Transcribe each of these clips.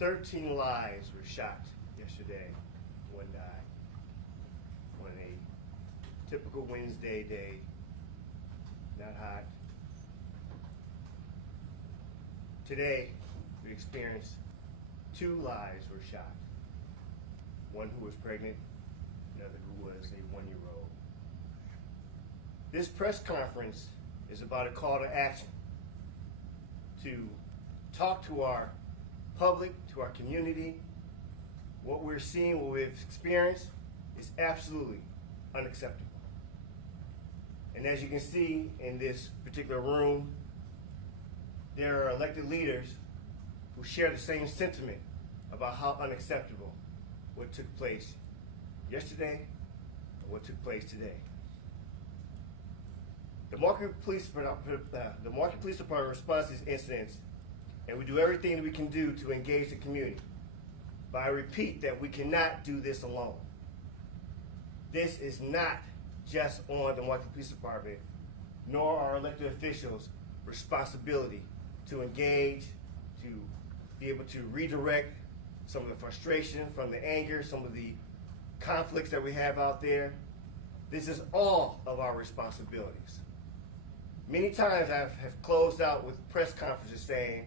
13 lives were shot yesterday. One died on a typical Wednesday day, not hot. Today, we experienced 2 lives were shot. One who was pregnant, another who was a 1-year-old. This press conference is about a call to action to talk to our public, to our community. What we're seeing, what we've experienced is absolutely unacceptable. And as you can see in this particular room, there are elected leaders who share the same sentiment about how unacceptable what took place yesterday and what took place today. The Milwaukee Police Department responds to these incidents, and we do everything that we can do to engage the community. But I repeat that we cannot do this alone. This is not just on the Milwaukee Police Department, nor our elected officials' responsibility to engage, to be able to redirect some of the frustration, from the anger, some of the conflicts that we have out there. This is all of our responsibilities. Many times I have closed out with press conferences saying,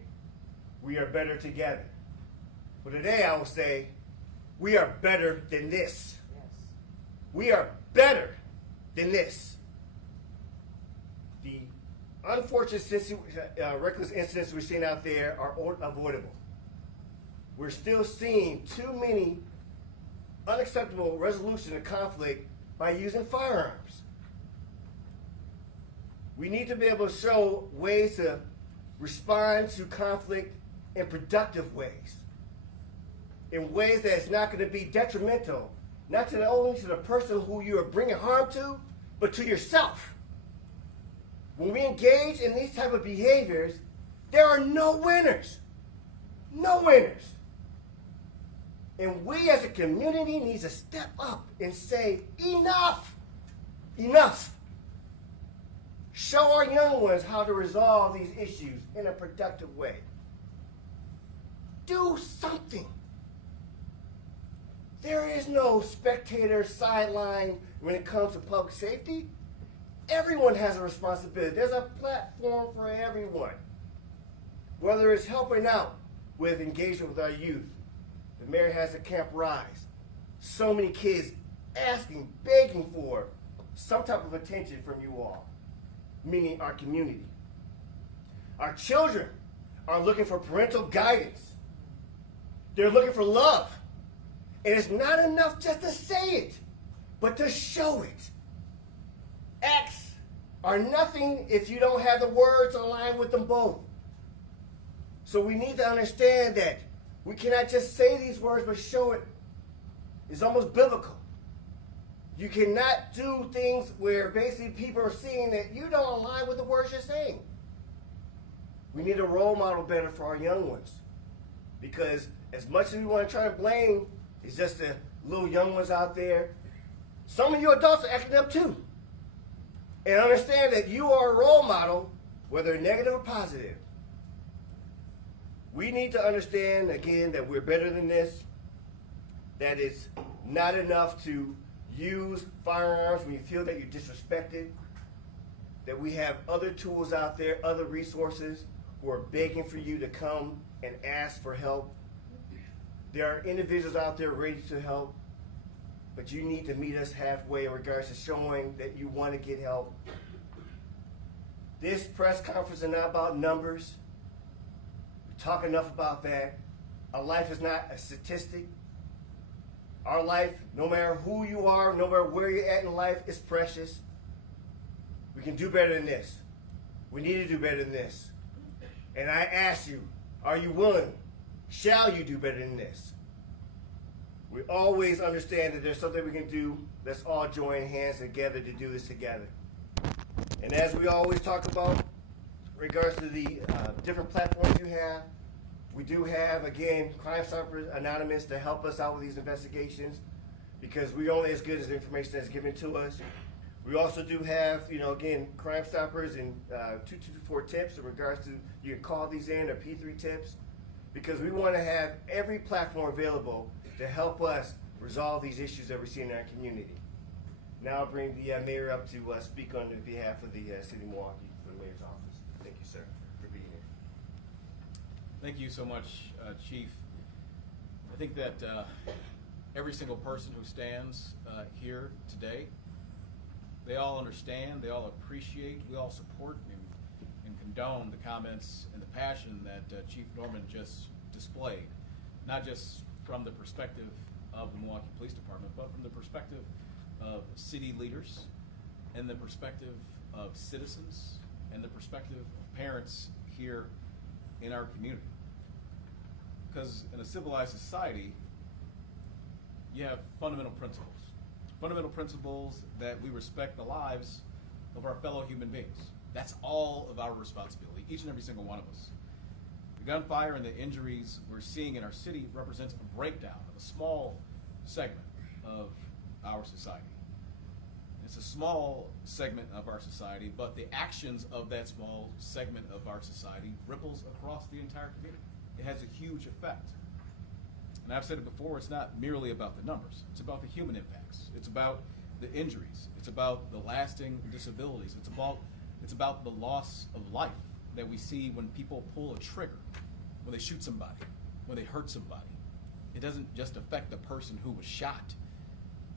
we are better together. But today I will say, we are better than this. Yes. We are better than this. The unfortunate reckless incidents we're seeing out there are avoidable. We're still seeing too many unacceptable resolution of conflict by using firearms. We need to be able to show ways to respond to conflict in productive ways, in ways that it's not going to be detrimental, not only to the person who you are bringing harm to, but to yourself. When we engage in these type of behaviors, there are no winners. No winners. And we as a community need to step up and say, enough, enough. Show our young ones how to resolve these issues in a productive way. Do something. There is no spectator sideline when it comes to public safety. Everyone has a responsibility. There's a platform for everyone. Whether it's helping out with engagement with our youth, the mayor has a Camp Rise. So many kids asking, begging for some type of attention from you all, meaning our community. Our children are looking for parental guidance. They're looking for love. And it's not enough just to say it, but to show it. Acts are nothing if you don't have the words aligned with them both. So we need to understand that we cannot just say these words, but show it. It's almost biblical. You cannot do things where basically people are seeing that you don't align with the words you're saying. We need a role model better for our young ones. Because as much as we want to try to blame, it's just the little young ones out there, some of you adults are acting up too. And understand that you are a role model, whether negative or positive. We need to understand, again, that we're better than this, that it's not enough to use firearms when you feel that you're disrespected, that we have other tools out there, other resources who are begging for you to come and ask for help. There are individuals out there ready to help, but you need to meet us halfway in regards to showing that you want to get help. This press conference is not about numbers. We talk enough about that. Our life is not a statistic. Our life, no matter who you are, no matter where you're at in life, is precious. We can do better than this. We need to do better than this. And I ask you, are you willing? Shall you do better than this? We always understand that there's something we can do. Let's all join hands together to do this together. And as we always talk about, in regards to the different platforms you have, we do have, again, Crime Stoppers Anonymous to help us out with these investigations, because we're only as good as the information that's given to us. We also do have, again, Crime Stoppers and 224 tips in regards to, you can call these in, or P3 tips. because we want to have every platform available to help us resolve these issues that we see in our community. Now I'll bring the mayor up to speak on behalf of the city of Milwaukee for the mayor's office. Thank you, sir, for being here. Thank you so much, Chief. I think that every single person who stands here today, they all understand, they all appreciate, we all support and condone the comments and the passion that Chief Norman just displayed, not just from the perspective of the Milwaukee Police Department, but from the perspective of city leaders and the perspective of citizens and the perspective of parents here in our community. Because in a civilized society, you have fundamental principles that we respect the lives of our fellow human beings. That's all of our responsibility, each and every single one of us. The gunfire and the injuries we're seeing in our city represents a breakdown of a small segment of our society. It's a small segment of our society, but the actions of that small segment of our society ripples across the entire community. It has a huge effect. And I've said it before, it's not merely about the numbers. It's about the human impacts. It's about the injuries. It's about the lasting disabilities. It's about the loss of life that we see when people pull a trigger, when they shoot somebody, when they hurt somebody. It doesn't just affect the person who was shot.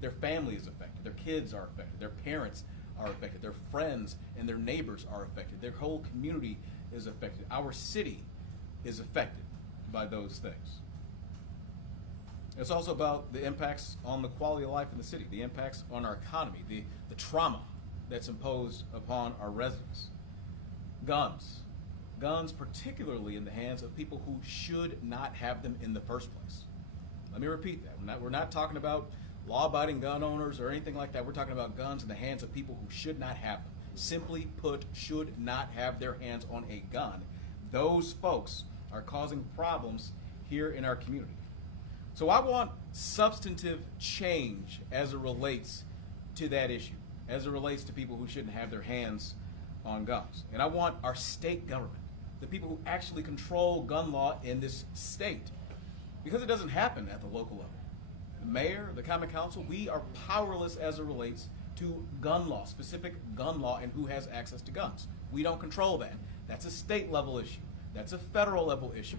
Their family is affected. Their kids are affected. Their parents are affected. Their friends and their neighbors are affected. Their whole community is affected. Our city is affected by those things. It's also about the impacts on the quality of life in the city, the impacts on our economy, the trauma that's imposed upon our residents. Guns particularly in the hands of people who should not have them in the first place. Let me repeat that. We're not talking about law-abiding gun owners or anything like that. We're talking about guns in the hands of people who should not have them. Simply put, should not have their hands on a gun. Those folks are causing problems here in our community. So I want substantive change as it relates to that issue, as it relates to people who shouldn't have their hands on guns. And I want our state government, the people who actually control gun law in this state, because it doesn't happen at the local level. The mayor, the common council, we are powerless as it relates to gun law, specific gun law, and who has access to guns. We don't control that. That's a state level issue. That's a federal level issue.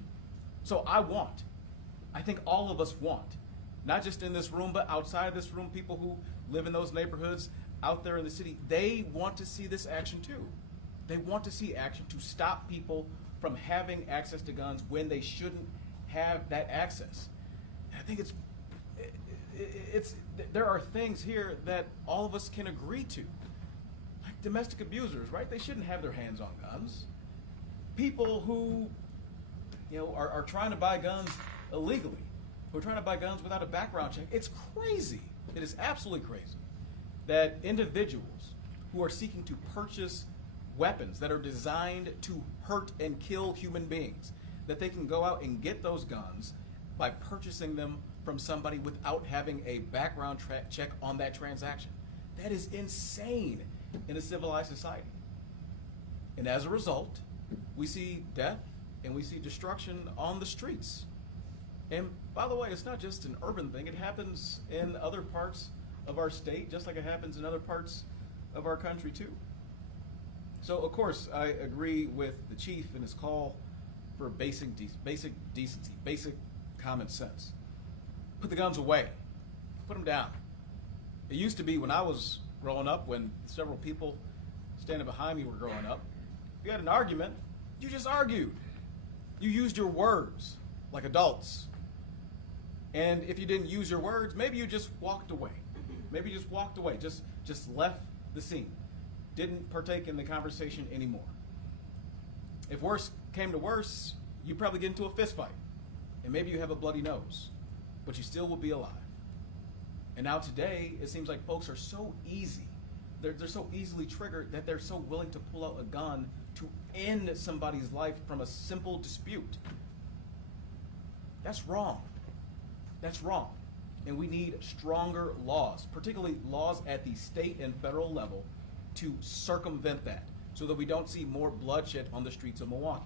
So I think all of us want, not just in this room, but outside of this room, people who live in those neighborhoods out there in the city, they want to see this action too. They want to see action to stop people from having access to guns when they shouldn't have that access. And I think there are things here that all of us can agree to. Like domestic abusers, right? They shouldn't have their hands on guns. People who, are trying to buy guns illegally, who are trying to buy guns without a background check. It's crazy. It is absolutely crazy that individuals who are seeking to purchase weapons that are designed to hurt and kill human beings, that they can go out and get those guns by purchasing them from somebody without having a background check on that transaction. That is insane in a civilized society. And as a result, we see death and we see destruction on the streets. And by the way, it's not just an urban thing. It happens in other parts of our state, just like it happens in other parts of our country too. So of course, I agree with the chief in his call for basic decency, basic common sense. Put the guns away. Put them down. It used to be when I was growing up, when several people standing behind me were growing up, if you had an argument, you just argued. You used your words like adults. And if you didn't use your words, maybe you just walked away. Maybe you just walked away, just left the scene. Didn't partake in the conversation anymore. If worse came to worse, you'd probably get into a fist fight. And maybe you have a bloody nose, but you still will be alive. And now today, it seems like folks are so easy. They're so easily triggered that they're so willing to pull out a gun to end somebody's life from a simple dispute. That's wrong. That's wrong. And we need stronger laws, particularly laws at the state and federal level, to circumvent that so that we don't see more bloodshed on the streets of Milwaukee.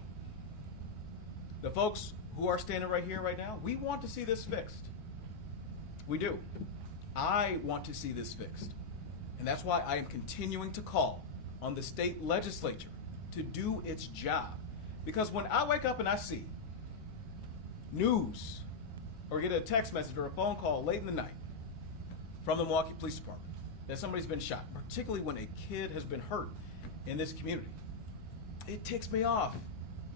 The folks who are standing right here right now, we want to see this fixed. We do. I want to see this fixed. And that's why I am continuing to call on the state legislature to do its job. Because when I wake up and I see news or get a text message or a phone call late in the night from the Milwaukee Police Department that somebody's been shot, particularly when a kid has been hurt in this community, it ticks me off.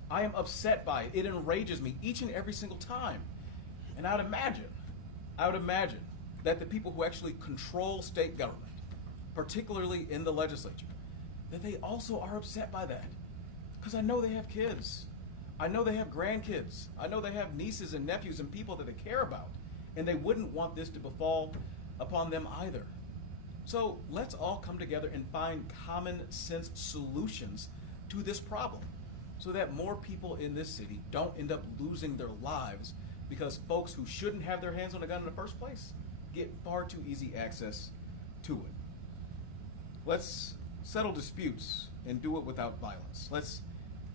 I am upset by it. It enrages me each and every single time. And I would imagine that the people who actually control state government, particularly in the legislature, that they also are upset by that. Because I know they have kids. I know they have grandkids. I know they have nieces and nephews and people that they care about. And they wouldn't want this to befall upon them either. So let's all come together and find common sense solutions to this problem so that more people in this city don't end up losing their lives because folks who shouldn't have their hands on a gun in the first place get far too easy access to it. Let's settle disputes and do it without violence. Let's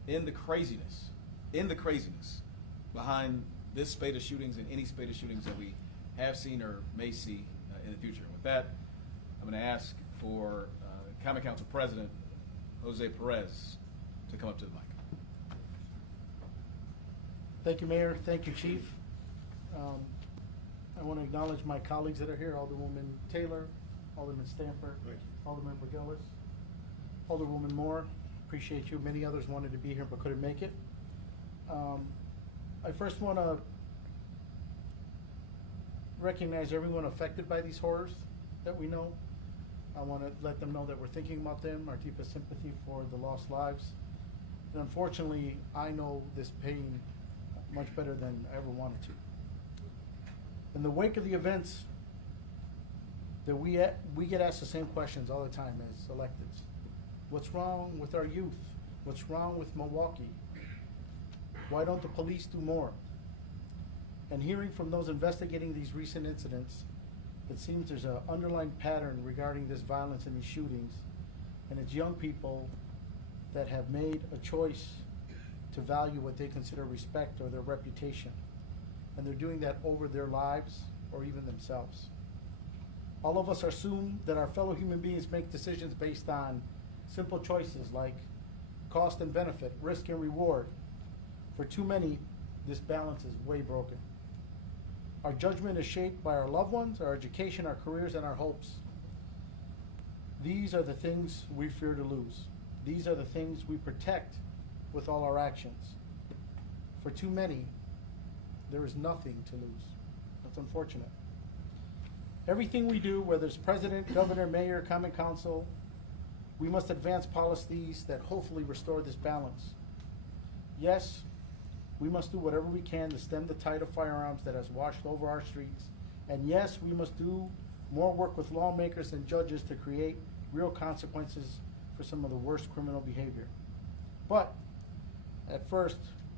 end the craziness behind this spate of shootings and any spate of shootings that we have seen or may see in the future. With that, I'm going to ask for Common Council President Jose Perez to come up to the mic. Thank you, Mayor. Thank you, Chief. I want to acknowledge my colleagues that are here, Alderwoman Taylor, Alderman Stanford, Alderman Burgillis, Alderwoman Moore. Appreciate you. Many others wanted to be here but couldn't make it. I first want to recognize everyone affected by these horrors that we know. I want to let them know that we're thinking about them, our deepest sympathy for the lost lives. And unfortunately, I know this pain much better than I ever wanted to. In the wake of the events, that we get asked the same questions all the time as electeds. What's wrong with our youth? What's wrong with Milwaukee? Why don't the police do more? And hearing from those investigating these recent incidents, it seems there's an underlying pattern regarding this violence and these shootings, and it's young people that have made a choice to value what they consider respect or their reputation. And they're doing that over their lives or even themselves. All of us assume that our fellow human beings make decisions based on simple choices like cost and benefit, risk and reward. For too many, this balance is way broken. Our judgment is shaped by our loved ones, our education, our careers, and our hopes. These are the things we fear to lose. These are the things we protect with all our actions. For too many, there is nothing to lose. That's unfortunate. Everything we do, whether it's president, governor, mayor, common council, we must advance policies that hopefully restore this balance. Yes, we must do whatever we can to stem the tide of firearms that has washed over our streets. And yes, we must do more work with lawmakers and judges to create real consequences for some of the worst criminal behavior. But at first,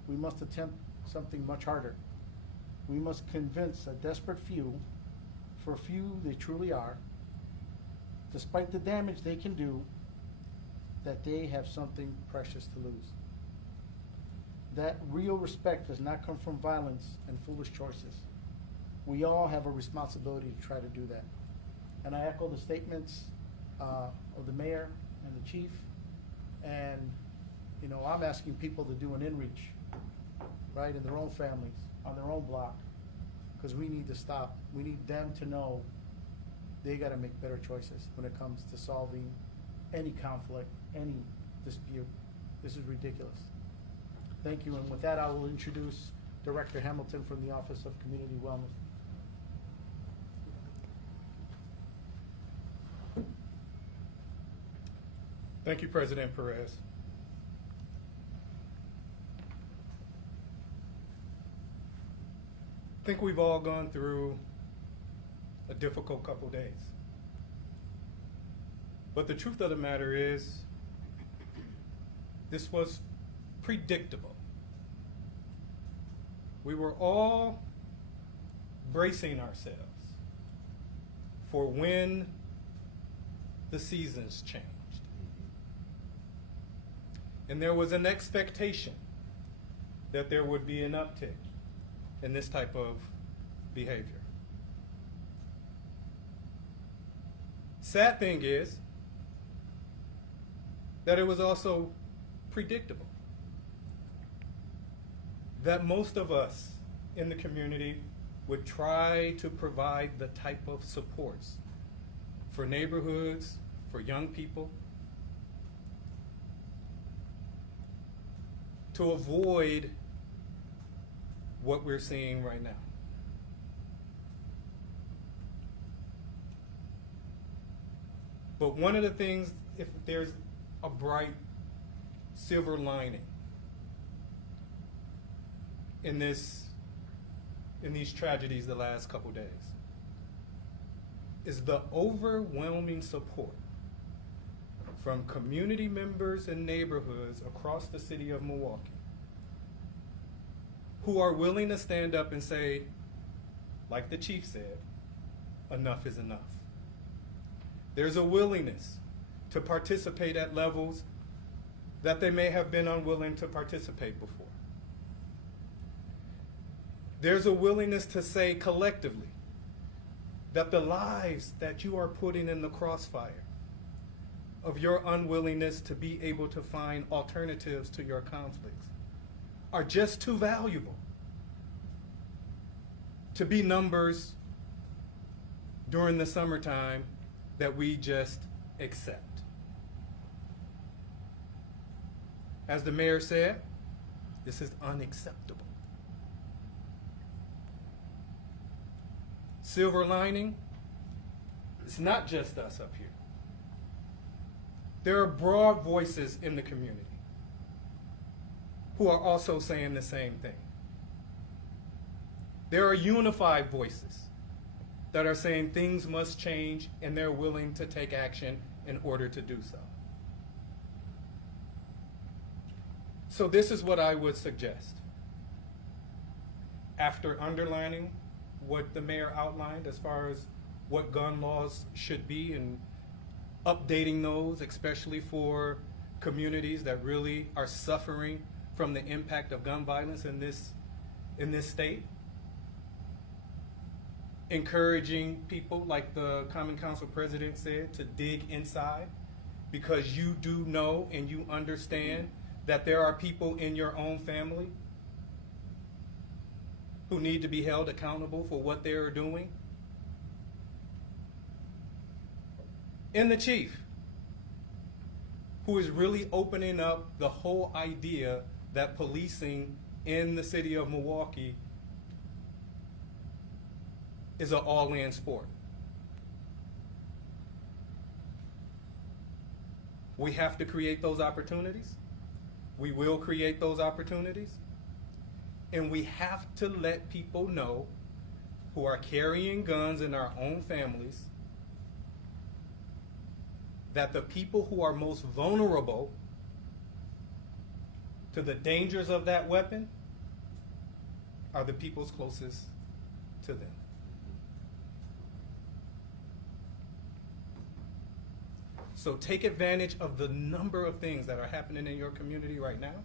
we must attempt something much harder. We must convince a desperate few, for few they truly are, despite the damage they can do, that they have something precious to lose. That real respect does not come from violence and foolish choices. We all have a responsibility to try to do that. And I echo the statements of the mayor and the chief. And, you know, I'm asking people to do an in-reach, right, in their own families, on their own block, because we need to stop. We need them to know they got to make better choices when it comes to solving any conflict, any dispute. This is ridiculous. Thank you, and with that, I will introduce Director Hamilton from the Office of Community Wellness. Thank you, President Perez. I think we've all gone through a difficult couple days. But the truth of the matter is, this was predictable. We were all bracing ourselves for when the seasons changed. And there was an expectation that there would be an uptick in this type of behavior. Sad thing is that it was also predictable that most of us in the community would try to provide the type of supports for neighborhoods, for young people, to avoid what we're seeing right now. But one of the things, if there's a bright silver lining in these tragedies the last couple days, is the overwhelming support from community members and neighborhoods across the city of Milwaukee who are willing to stand up and say, like the chief said, enough is enough. There's a willingness to participate at levels that they may have been unwilling to participate before. There's a willingness to say collectively that the lives that you are putting in the crossfire of your unwillingness to be able to find alternatives to your conflicts are just too valuable to be numbers during the summertime that we just accept. As the mayor said, this is unacceptable. Silver lining, it's not just us up here. There are broad voices in the community who are also saying the same thing. There are unified voices that are saying things must change, and they're willing to take action in order to do so. So this is what I would suggest. After underlining what the mayor outlined as far as what gun laws should be and updating those, especially for communities that really are suffering from the impact of gun violence in this state, encouraging people, like the Common Council President said, to dig inside, because you do know and you understand that there are people in your own family who need to be held accountable for what they are doing. And the chief, who is really opening up the whole idea that policing in the city of Milwaukee is an all-in sport. We have to create those opportunities. We will create those opportunities. And we have to let people know who are carrying guns in our own families that the people who are most vulnerable to the dangers of that weapon are the people's closest to them. So take advantage of the number of things that are happening in your community right now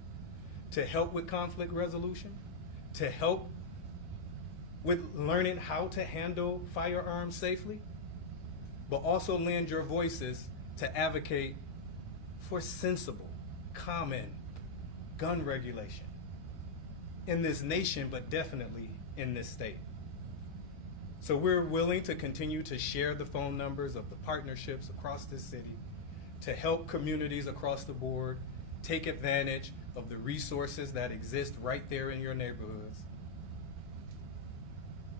to help with conflict resolution, to help with learning how to handle firearms safely, but also lend your voices to advocate for sensible, common gun regulation in this nation, but definitely in this state. So we're willing to continue to share the phone numbers of the partnerships across this city to help communities across the board take advantage of the resources that exist right there in your neighborhoods.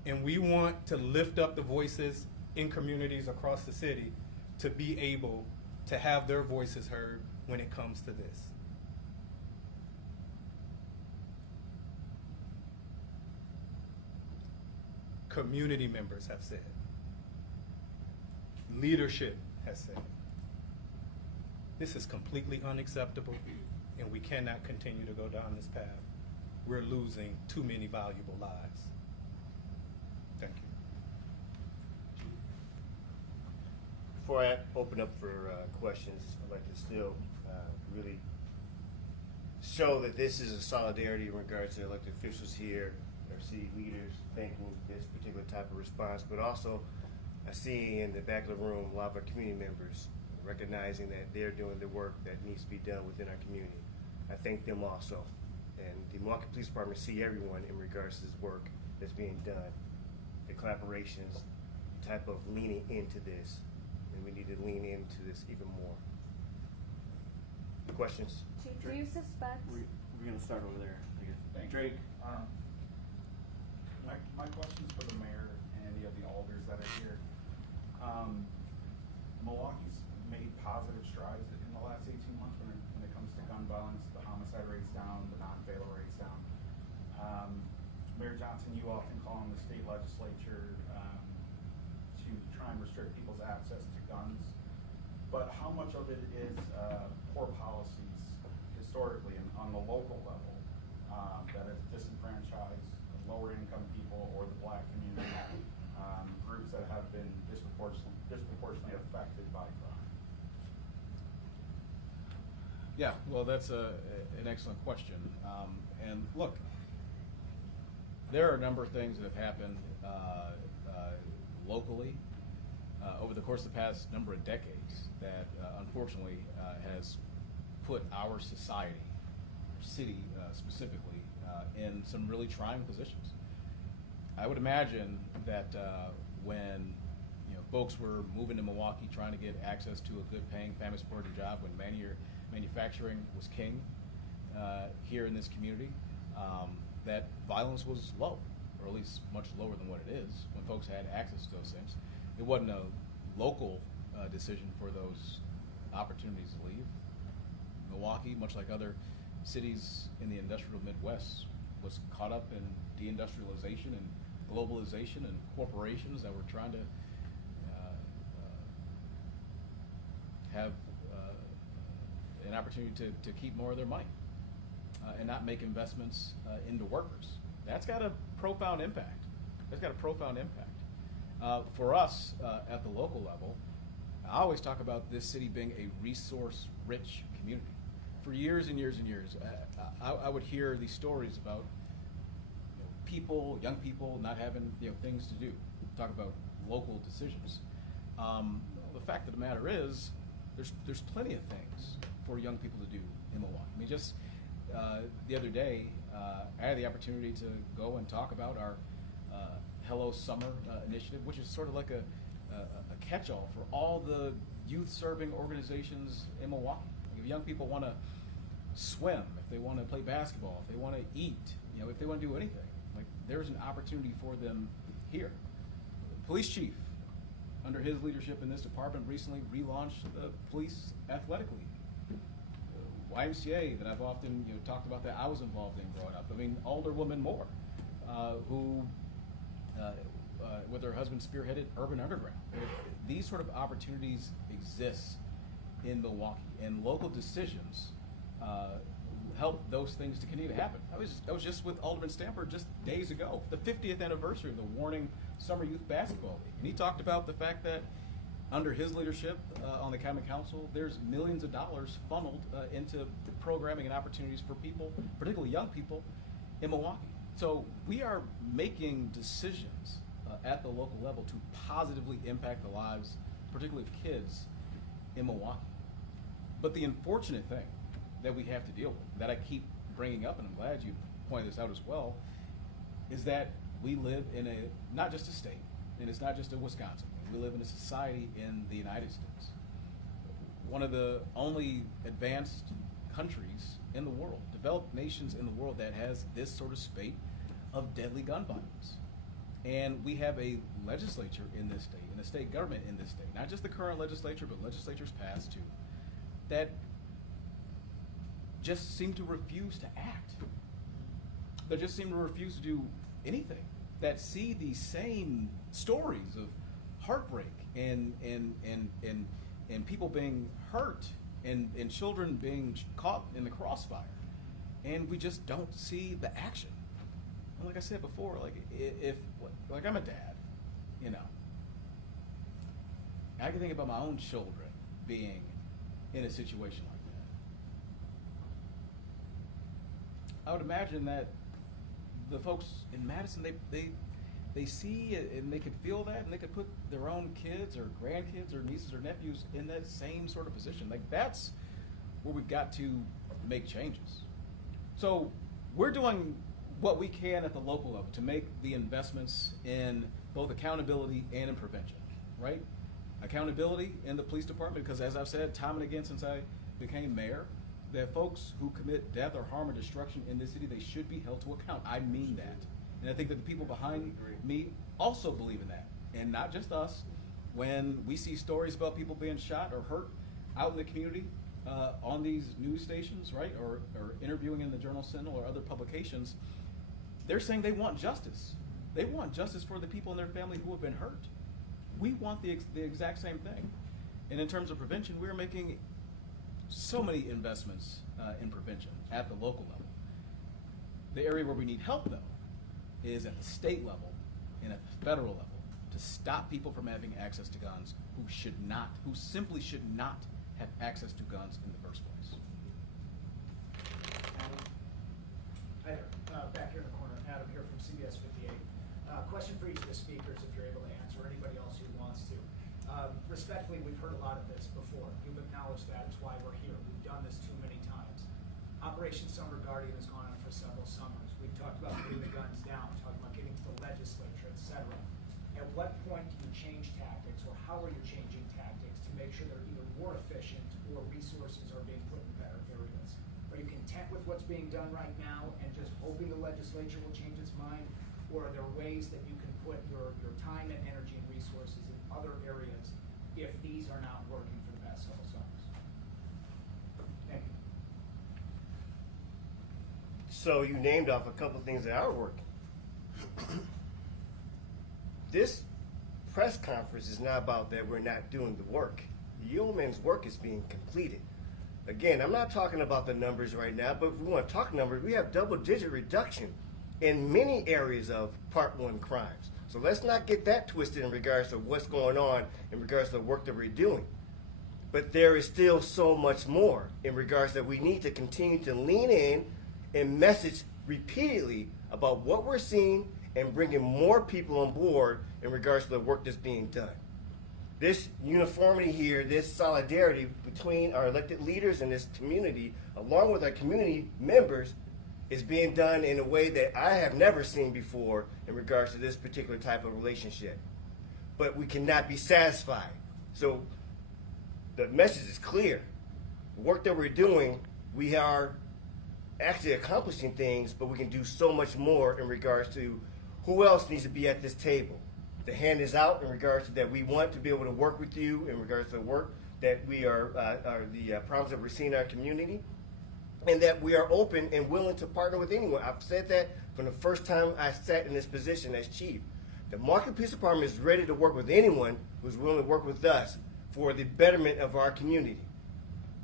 And we want to lift up the voices in communities across the city to be able to have their voices heard when it comes to this. Community members have said. Leadership has said. This is completely unacceptable, and we cannot continue to go down this path. We're losing too many valuable lives. Thank you. Before I open up for questions, I'd like to still really show that this is a solidarity in regards to elected officials here, our city leaders thanking this particular type of response, but also I see in the back of the room a lot of our community members recognizing that they're doing the work that needs to be done within our community. I thank them also. And the Milwaukee Police Department see everyone in regards to this work that's being done, the collaborations, the type of leaning into this, and we need to lean into this even more. Questions? Chief, do you suspect? We're gonna start over there, I guess. Thank Drake. you. My question's for the mayor and any of the alders that are here. Milwaukee's made positive strides in the last 18 months when it comes to gun violence. The homicide rate's down, the non-fatal rate's down. Mayor Johnson, you often call on the state legislature to try and restrict people's access to guns. But how much of it is poor policies historically and on the local level that has disenfranchised lower income people or the black community, groups that have been disproportionately affected by crime? Yeah, well, that's an excellent question. And look, there are a number of things that have happened locally over the course of the past number of decades that unfortunately has put our society, our city specifically, in some really trying positions. I would imagine that when folks were moving to Milwaukee trying to get access to a good paying, family supported job, when manufacturing was king here in this community, that violence was low, or at least much lower than what it is when folks had access to those things. It wasn't a local decision for those opportunities to leave. Milwaukee, much like other cities in the industrial Midwest, was caught up in deindustrialization and globalization and corporations that were trying to have an opportunity to keep more of their money and not make investments into workers. That's got a profound impact. That's got a profound impact. For us at the local level, I always talk about this city being a resource-rich community. For years and years and years, I would hear these stories about people, young people, not having things to do. Talk about local decisions. The fact of the matter is, there's plenty of things for young people to do in Milwaukee. I mean, just the other day, I had the opportunity to go and talk about our Hello Summer initiative, which is sort of like a catch-all for all the youth-serving organizations in Milwaukee. If young people want to swim, if they want to play basketball, if they want to eat, if they want to do anything, like there's an opportunity for them here. The police chief, under his leadership in this department, recently relaunched the Police Athletic League. YMCA that I've often talked about that I was involved in growing up. I mean, Alderwoman Moore, who with her husband spearheaded Urban Underground. These sort of opportunities exist in Milwaukee, and local decisions help those things to continue to happen. I was just with Alderman Stamper just days ago, the 50th anniversary of the Warning Summer Youth Basketball League. And he talked about the fact that under his leadership on the county council, there's millions of dollars funneled into programming and opportunities for people, particularly young people, in Milwaukee. So we are making decisions at the local level to positively impact the lives, particularly of kids in Milwaukee. But the unfortunate thing that we have to deal with, that I keep bringing up, and I'm glad you pointed this out as well, is that we live in not just a state, and it's not just a Wisconsin. We live in a society in the United States, one of the only advanced countries in the world, developed nations in the world that has this sort of spate of deadly gun violence. And we have a legislature in this state, and a state government in this state, not just the current legislature, but legislatures past too, that just seem to refuse to act. They just seem to refuse to do anything, that see these same stories of heartbreak and people being hurt and children being caught in the crossfire, and we just don't see the action. And like I said before, like I'm a dad, I can think about my own children being in a situation like that. I would imagine that the folks in Madison, they see it and they could feel that, and they could put their own kids or grandkids or nieces or nephews in that same sort of position. Like, that's where we've got to make changes. So we're doing what we can at the local level to make the investments in both accountability and in prevention, right? Accountability in the police department, because as I've said time and again since I became mayor, that folks who commit death or harm or destruction in this city, they should be held to account. I mean that. And I think that the people behind me also believe in that. And not just us. When we see stories about people being shot or hurt out in the community, on these news stations, right, or interviewing in the Journal Sentinel or other publications, they're saying they want justice. They want justice for the people in their family who have been hurt. We want the exact same thing. And in terms of prevention, we're making so many investments in prevention at the local level. The area where we need help, though, is at the state level and at the federal level to stop people from having access to guns who simply should not have access to guns in the first place. Hi there, back here in the corner, Adam here from CBS 58. Question for each of the speakers, if you're able to answer, or anybody else who wants to. Respectfully, we've heard a lot of this before. You've acknowledged that. It's why we're here. We've done this too many times. Operation Summer Guardian has gone on for several summers. We've talked about putting the guns down, talking about getting to the legislature, etc. At what point do you change tactics, or how are you changing tactics to make sure they're either more efficient or resources are being put in better areas? Are you content with what's being done right now and just hoping the legislature will change its mind? Or are there ways that you can put your time and energy and resources in other areas if these are not working for the past several summers? Thank you. So you named off a couple things that are working. This press conference is not about that we're not doing the work. The yeoman's work is being completed. Again, I'm not talking about the numbers right now, but if we want to talk numbers, we have double-digit reduction in many areas of Part 1 crimes. So let's not get that twisted in regards to what's going on in regards to the work that we're doing. But there is still so much more in regards that we need to continue to lean in and message repeatedly about what we're seeing and bringing more people on board in regards to the work that's being done. This uniformity here, this solidarity between our elected leaders and this community, along with our community members, is being done in a way that I have never seen before in regards to this particular type of relationship. But we cannot be satisfied. So the message is clear. The work that we're doing, we are actually accomplishing things, but we can do so much more in regards to who else needs to be at this table. The hand is out in regards to that we want to be able to work with you in regards to the work that we are the problems that we're seeing in our community, and that we are open and willing to partner with anyone. I've said that from the first time I sat in this position as chief. The Market Police Department is ready to work with anyone who's willing to work with us for the betterment of our community.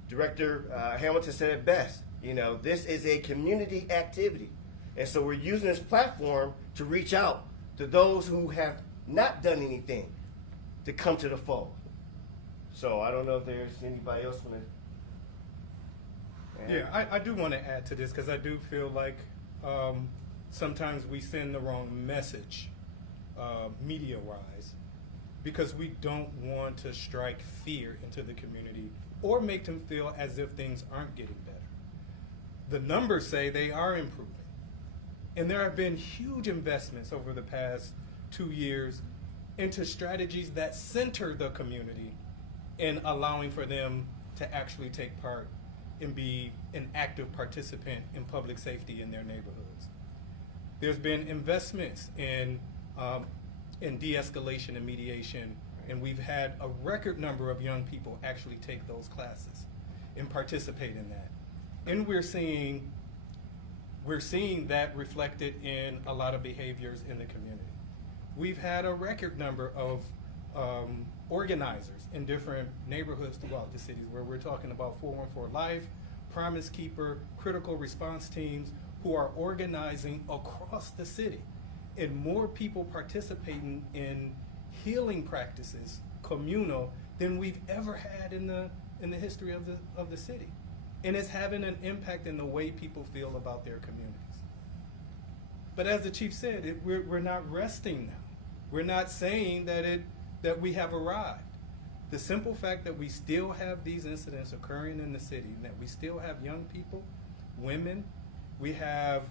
Director Hamilton said it best. You know, this is a community activity. And so we're using this platform to reach out to those who have not done anything to come to the fold. So I don't know if there's anybody else want to. Yeah, I do want to add to this because I do feel like sometimes we send the wrong message media-wise because we don't want to strike fear into the community or make them feel as if things aren't getting better. The numbers say they are improving. And there have been huge investments over the past 2 years into strategies that center the community in allowing for them to actually take part and be an active participant in public safety in their neighborhoods. There's been investments in de-escalation and mediation, and we've had a record number of young people actually take those classes and participate in that. And we're seeing that reflected in a lot of behaviors in the community. We've had a record number of organizers in different neighborhoods throughout the cities where we're talking about 414 Life, Promise Keeper, critical response teams who are organizing across the city, and more people participating in healing practices, communal, than we've ever had in the history of the city. And it's having an impact in the way people feel about their communities. But as the chief said, we're not resting now. We're not saying that we have arrived. The simple fact that we still have these incidents occurring in the city, and that we still have young people, women, we have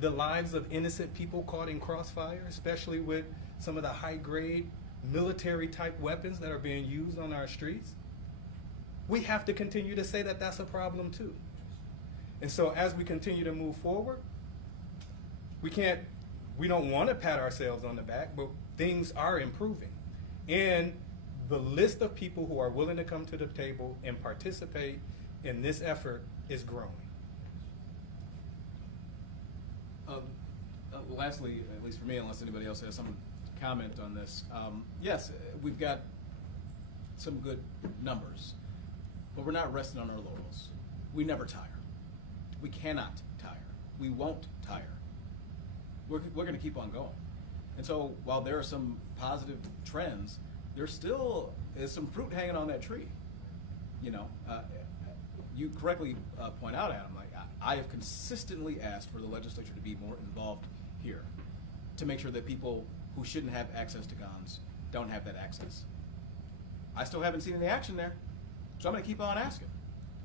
the lives of innocent people caught in crossfire, especially with some of the high-grade military-type weapons that are being used on our streets. We have to continue to say that that's a problem too. And so as we continue to move forward, we don't want to pat ourselves on the back, but things are improving. And the list of people who are willing to come to the table and participate in this effort is growing. Lastly, at least for me, unless anybody else has some comment on this, yes, we've got some good numbers, but we're not resting on our laurels. We never tire. We cannot tire. We won't tire. We're going to keep on going. And so while there are some positive trends, there still is some fruit hanging on that tree. You know, you correctly point out, Adam, like I have consistently asked for the legislature to be more involved here to make sure that people who shouldn't have access to guns don't have that access. I still haven't seen any action there, so I'm going to keep on asking.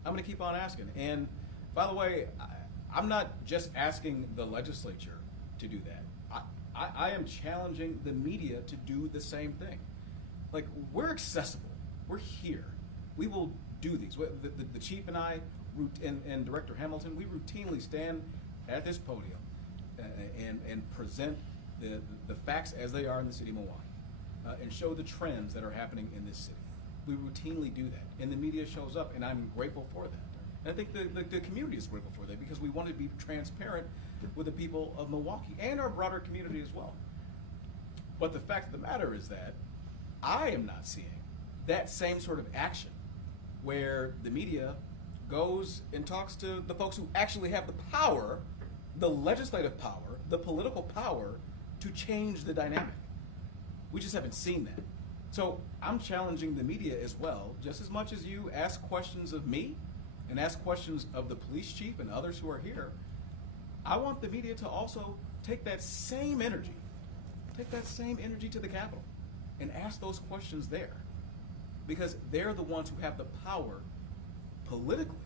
I'm going to keep on asking. And by the way, I'm not just asking the legislature to do that. I am challenging the media to do the same thing. Like, we're accessible. We're here. We will do these. The chief and I, and Director Hamilton, we routinely stand at this podium and present the facts as they are in the city of Milwaukee and show the trends that are happening in this city. We routinely do that, and the media shows up, and I'm grateful for that. And I think the community is grateful for that because we want to be transparent with the people of Milwaukee and our broader community as well. But the fact of the matter is that I am not seeing that same sort of action where the media goes and talks to the folks who actually have the power, the legislative power, the political power to change the dynamic. We just haven't seen that. So I'm challenging the media as well, just as much as you ask questions of me and ask questions of the police chief and others who are here. I want the media to also take that same energy to the Capitol and ask those questions there, because they're the ones who have the power politically,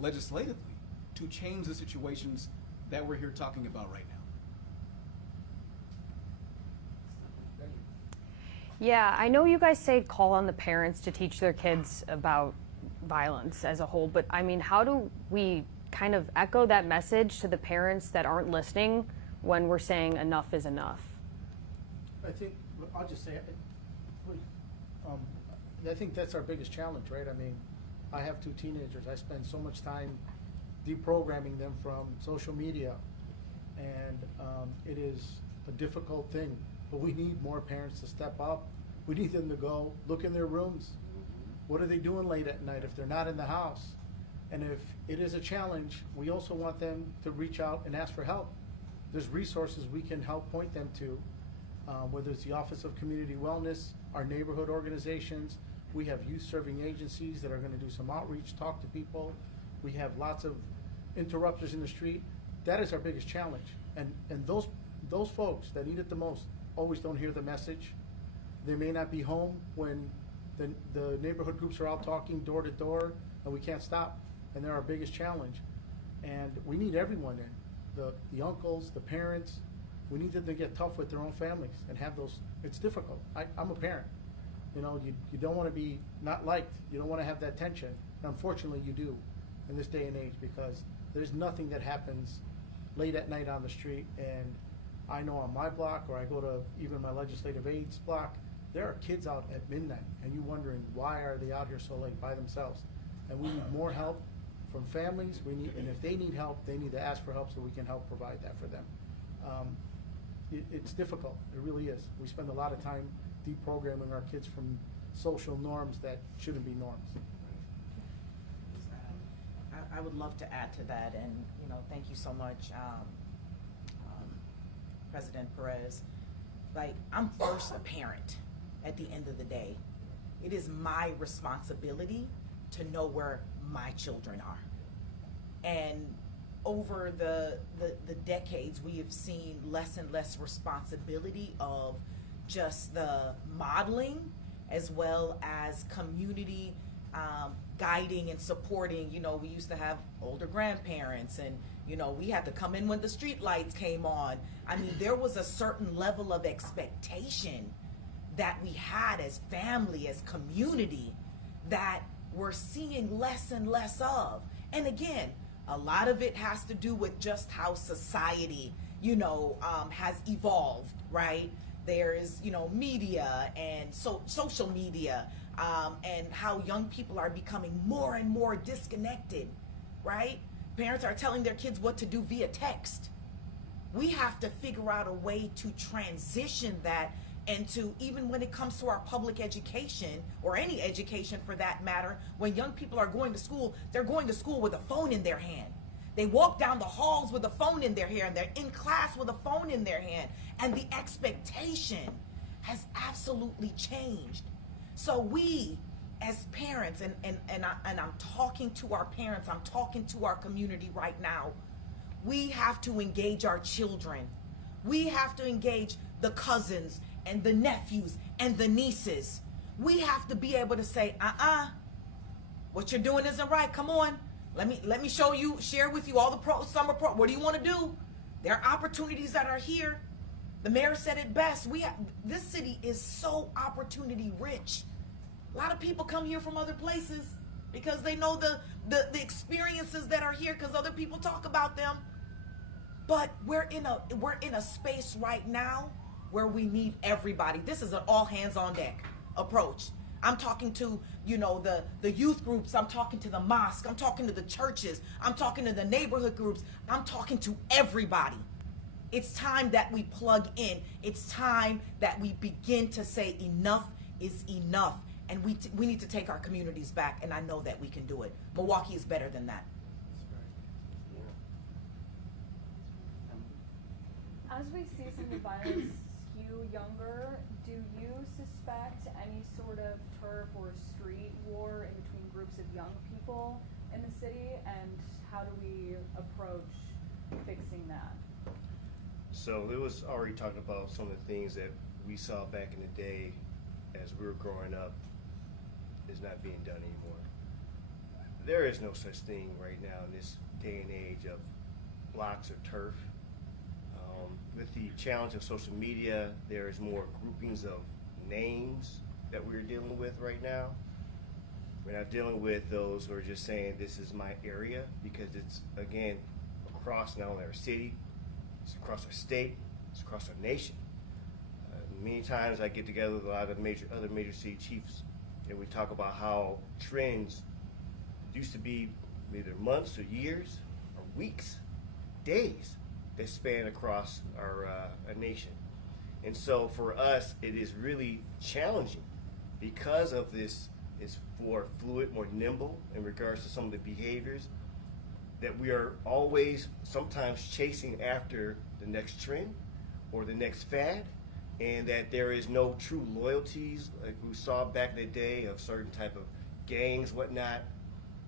legislatively, to change the situations that we're here talking about right now. Yeah, I know you guys say call on the parents to teach their kids about violence as a whole, but I mean, how do we kind of echo that message to the parents that aren't listening when we're saying enough is enough? I think, I'll just say, I think that's our biggest challenge, right? I mean, I have 2 teenagers. I spend so much time deprogramming them from social media, and it is a difficult thing, but we need more parents to step up. We need them to go look in their rooms. What are they doing late at night if they're not in the house? And if it is a challenge, we also want them to reach out and ask for help. There's resources we can help point them to, whether it's the Office of Community Wellness, our neighborhood organizations. We have youth serving agencies that are going to do some outreach, talk to people. We have lots of interrupters in the street. That is our biggest challenge. And those folks that need it the most always don't hear the message. They may not be home when the neighborhood groups are out talking door to door, and we can't stop. And they're our biggest challenge. And we need everyone in, the uncles, the parents. We need them to get tough with their own families and have those. It's difficult. I'm a parent. You know, you don't want to be not liked. You don't want to have that tension. And unfortunately, you do in this day and age, because there's nothing that happens late at night on the street. And I know on my block, or I go to even my legislative aide's block, there are kids out at midnight, and you wondering why are they out here so late by themselves. And we need more help from families. And if they need help, they need to ask for help so we can help provide that for them. It's difficult. It really is. We spend a lot of time deprogramming our kids from social norms that shouldn't be norms. I would love to add to that, and thank you so much, President Perez. Like, I'm first a parent. At the end of the day, it is my responsibility to know where my children are, and over the decades, we have seen less and less responsibility of just the modeling as well as community guiding and supporting. You know, we used to have older grandparents, and you know, we had to come in when the street lights came on. I mean, there was a certain level of expectation that we had as family, as community, that we're seeing less and less of. And again, a lot of it has to do with just how society, you know, has evolved, right? There is, you know, media and social media, and how young people are becoming more and more disconnected, right? Parents are telling their kids what to do via text. We have to figure out a way to transition that, and to, even when it comes to our public education, or any education for that matter, when young people are going to school, they're going to school with a phone in their hand. They walk down the halls with a phone in their hand. They're in class with a phone in their hand. And the expectation has absolutely changed. So we, as parents, and I'm talking to our parents, I'm talking to our community right now, we have to engage our children. We have to engage the cousins and the nephews and the nieces. We have to be able to say, what you're doing isn't right. Come on. Let me show you, share with you all the summer what do you want to do? There are opportunities that are here. The mayor said it best. This city is so opportunity rich. A lot of people come here from other places because they know the experiences that are here, because other people talk about them. But we're in a space right now where we need everybody. This is an all hands on deck approach. I'm talking to, you know, the youth groups. I'm talking to the mosque. I'm talking to the churches. I'm talking to the neighborhood groups. I'm talking to everybody. It's time that we plug in. It's time that we begin to say enough is enough. And we need to take our communities back, and I know that we can do it. Milwaukee is better than that. As we see some of the violence skew younger, do you suspect any sort of turf or street war in between groups of young people in the city, and how do we approach fixing that? So it was already talking about some of the things that we saw back in the day as we were growing up is not being done anymore. There is no such thing right now in this day and age of blocks or turf. With the challenge of social media, there is more groupings of names that we're dealing with right now. We're not dealing with those who are just saying this is my area, because it's, again, across not only our city, it's across our state, it's across our nation. Many times I get together with a lot of other major city chiefs, and we talk about how trends used to be either months or years or weeks, days, that span across our nation. And so for us, it is really challenging because of this. It's more fluid, more nimble in regards to some of the behaviors that we are always sometimes chasing after the next trend or the next fad, and that there is no true loyalties like we saw back in the day of certain type of gangs, whatnot.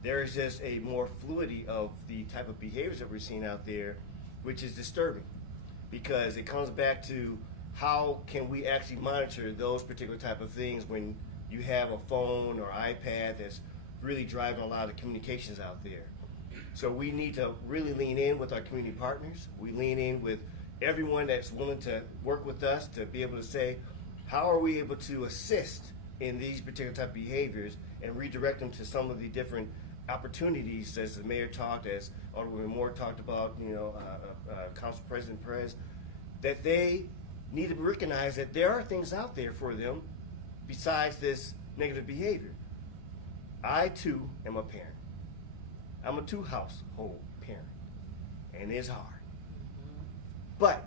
There is just a more fluidity of the type of behaviors that we're seeing out there, which is disturbing, because it comes back to how can we actually monitor those particular type of things when you have a phone or iPad that's really driving a lot of communications out there. So we need to really lean in with our community partners. We lean in with everyone that's willing to work with us to be able to say, how are we able to assist in these particular type of behaviors and redirect them to some of the different opportunities, as the mayor talked, as Alderman Moore talked about, Council President Perez, that they need to recognize that there are things out there for them besides this negative behavior. I too am a parent. I'm a two-household parent, and it's hard. But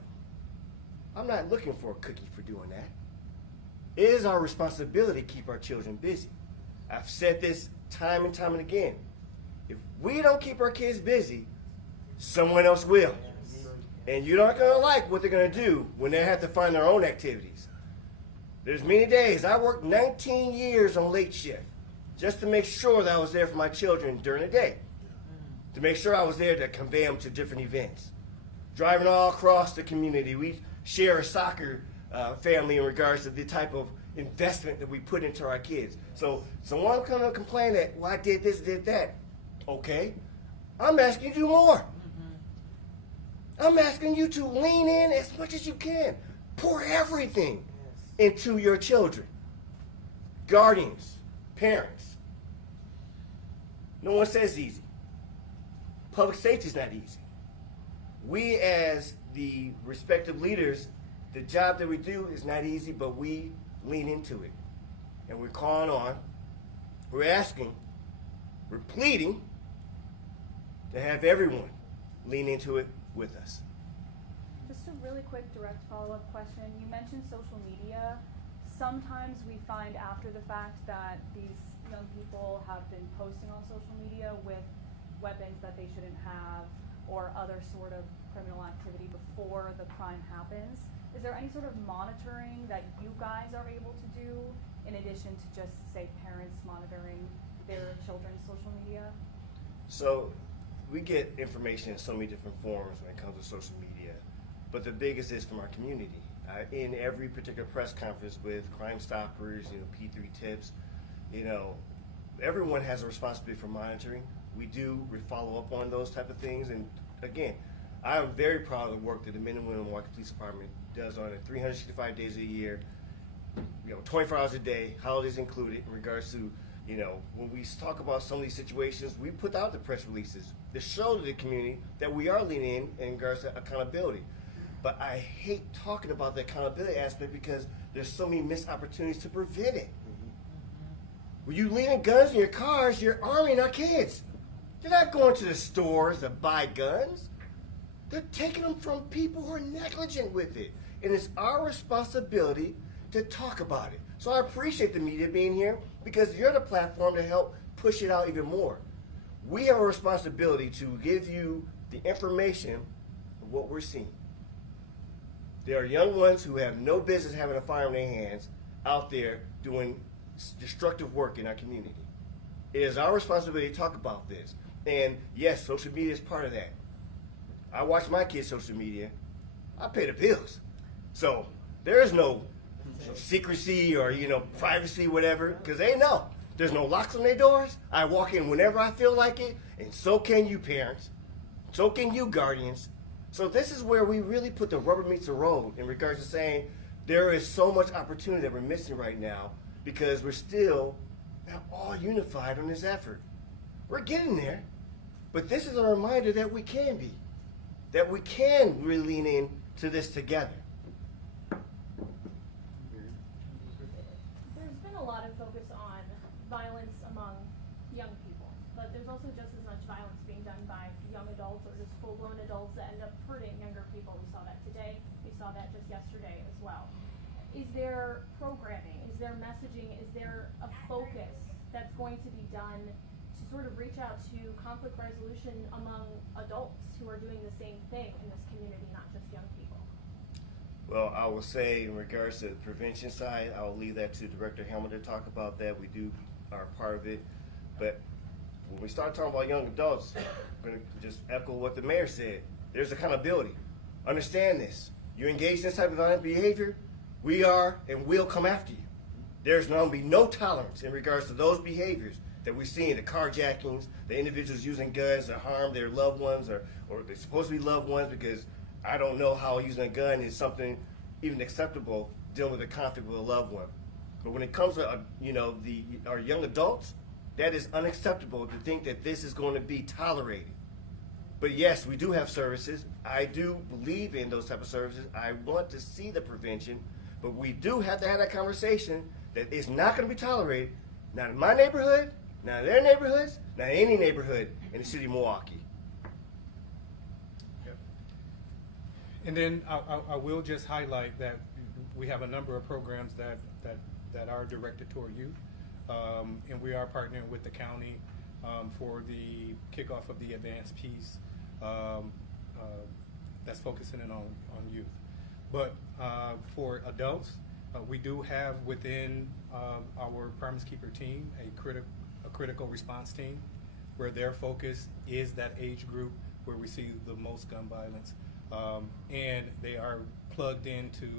I'm not looking for a cookie for doing that. It is our responsibility to keep our children busy. I've said this time and time and again. If we don't keep our kids busy, someone else will. And you're not going to like what they're going to do when they have to find their own activities. There's many days. I worked 19 years on late shift just to make sure that I was there for my children during the day. to make sure I was there to convey them to different events. Driving all across the community, we share a soccer family in regards to the type of investment that we put into our kids. So someone come and complain that, well, I did this, did that. Okay, I'm asking you to do more. I'm asking you to lean in as much as you can. Pour everything into your children. Guardians, parents. No one says easy. Public safety is not easy. We as the respective leaders, the job that we do is not easy, but we lean into it. And we're calling on, we're asking, we're pleading to have everyone lean into it with us. Just a really quick direct follow-up question. You mentioned social media. Sometimes we find after the fact that these young people have been posting on social media with weapons that they shouldn't have or other sort of criminal activity before the crime happens. Is there any sort of monitoring that you guys are able to do in addition to just, say, parents monitoring their children's social media? So we get information in so many different forms when it comes to social media, but the biggest is from our community. In every particular press conference with Crime Stoppers, P3 tips, everyone has a responsibility for monitoring. We do follow up on those type of things, and again, I am very proud of the work that the men and women of the Milwaukee Police Department does on it 365 days a year, 24 hours a day, holidays included, in regards to, when we talk about some of these situations, we put out the press releases to show to the community that we are leaning in regards to accountability. But I hate talking about the accountability aspect because there's so many missed opportunities to prevent it. When you leaving guns in your cars, you're arming our kids. They're not going to the stores to buy guns. They're taking them from people who are negligent with it. And it's our responsibility to talk about it. So I appreciate the media being here because you're the platform to help push it out even more. We have a responsibility to give you the information of what we're seeing. There are young ones who have no business having a firearm in their hands out there doing destructive work in our community. It is our responsibility to talk about this. And yes, social media is part of that. I watch my kids' social media. I pay the bills. So there is no secrecy or, privacy, whatever, because they know. There's no locks on their doors. I walk in whenever I feel like it, and so can you parents. So can you guardians. So this is where we really put the rubber meets the road in regards to saying there is so much opportunity that we're missing right now because we're still not all unified on this effort. We're getting there, but this is a reminder that we can be, that we can really lean in to this together. There's been a lot of focus on violence among young people, but there's also just as much violence being done by young adults or just full-blown adults that end up hurting younger people. We saw that today. We saw that just yesterday as well. Is there programming? Is there messaging? Is there a focus that's going to be done to sort of reach out to conflict resolution among adults who are doing the same thing in this community, not just young people? Well, I will say in regards to the prevention side, I'll leave that to Director Hamilton to talk about that. We are part of it. But when we start talking about young adults, I'm going to just echo what the mayor said. There's accountability. Understand this. You engage in this type of violent behavior, we are and will come after you. There's going to be no tolerance in regards to those behaviors that we see in the carjackings, the individuals using guns to harm their loved ones or they're supposed to be loved ones, because I don't know how using a gun is something even acceptable dealing with a conflict with a loved one. But when it comes to our young adults, that is unacceptable to think that this is going to be tolerated. But yes, we do have services. I do believe in those type of services. I want to see the prevention, but we do have to have that conversation that it's not going to be tolerated, not in my neighborhood, not in their neighborhoods, not in any neighborhood in the city of Milwaukee. Yep. And then I will just highlight that we have a number of programs that are directed toward youth, and we are partnering with the county for the kickoff of the advanced piece that's focusing in on youth. But for adults, we do have within our Promise Keeper team a critical response team where their focus is that age group where we see the most gun violence. And they are plugged into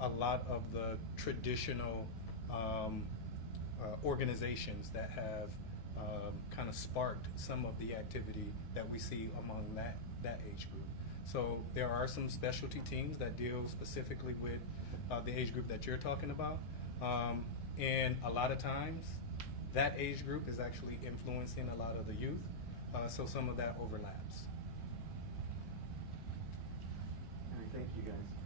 a lot of the traditional organizations that have kind of sparked some of the activity that we see among that age group. So there are some specialty teams that deal specifically with the age group that you're talking about. And a lot of times, that age group is actually influencing a lot of the youth. So some of that overlaps. All right, thank you guys.